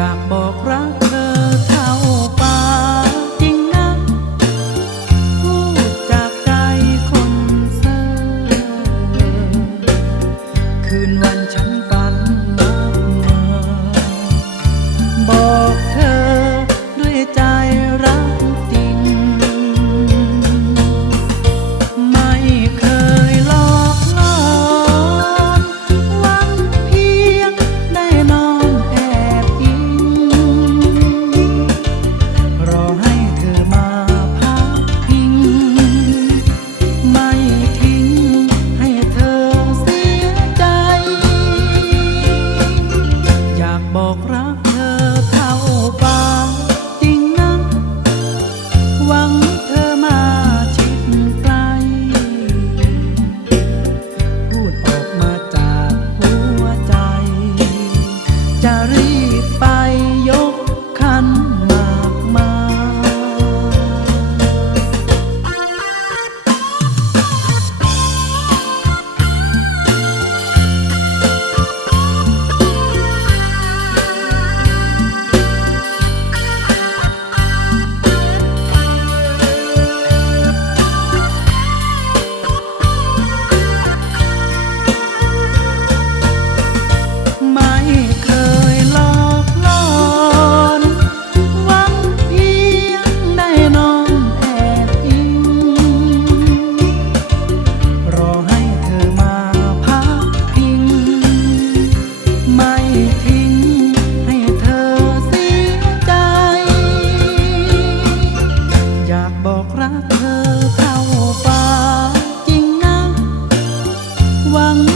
amor. เธอเข้าป่าจริงนะหวัง